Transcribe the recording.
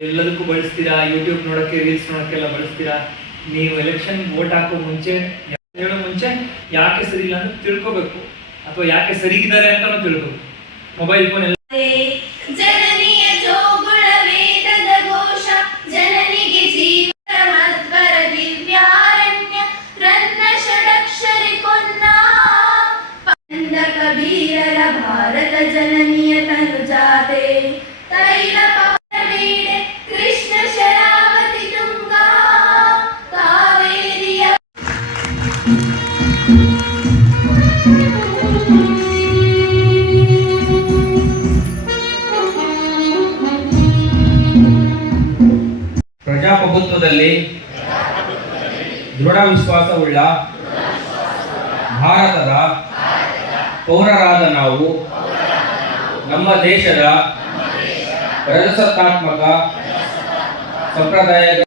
ಎಲ್ಲದಕ್ಕೂ ಬಳಸ್ತೀರಾ, ಯೂಟ್ಯೂಬ್ ನೋಡೋಕ್ಕೆ, ರೀಲ್ಸ್ ನೋಡೋಕ್ಕೆಲ್ಲ ಬಳಸ್ತೀರಾ. ನೀವು ಎಲೆಕ್ಷನ್ ವೋಟ್ ಹಾಕೋ ಮುಂಚೆ, ಹೇಳೋ ಮುಂಚೆ ಯಾಕೆ ಸರಿ ಇಲ್ಲ ಅಂತ ತಿಳ್ಕೋಬೇಕು, ಅಥವಾ ಯಾಕೆ ಸರಿ ಇದ್ದಾರೆ ಅಂತ ತಿಳ್ಕೋಬೇಕು. ಮೊಬೈಲ್ ಫೋನ್ ಎಲ್ಲ ಜನನಿಯ ಜೋಗುಳ ವೇದದ ಘೋಷ, ಜನನಿಗೆ ಜೀವನ ಮಧ್ವರ ದಿವ್ಯಾರಣ್ಯ ರನ್ನ ಷಡಕ್ಷರಿ ಕೊನ್ನ ಪಂದ ಕಬೀರರ ಭಾರತ ಜನನಿಯ ತನು ಜಾತೆ ತೈಲ ಪವನವೀಡೆ ಕೃಷ್ಣ ಶರಾವತಿ ತುಂಗಾ ಕಾವೇರಿಯ ಪ್ರಜಾಪ್ರಭುತ್ವದಲ್ಲಿ ದೃಢ ವಿಶ್ವಾಸವುಳ್ಳ ಭಾರತದ ಪೌರರಾದ ನಾವು ನಮ್ಮ ದೇಶದ ಪ್ರಜಾಸತ್ತಾತ್ಮಕ ಸಂಪ್ರದಾಯದ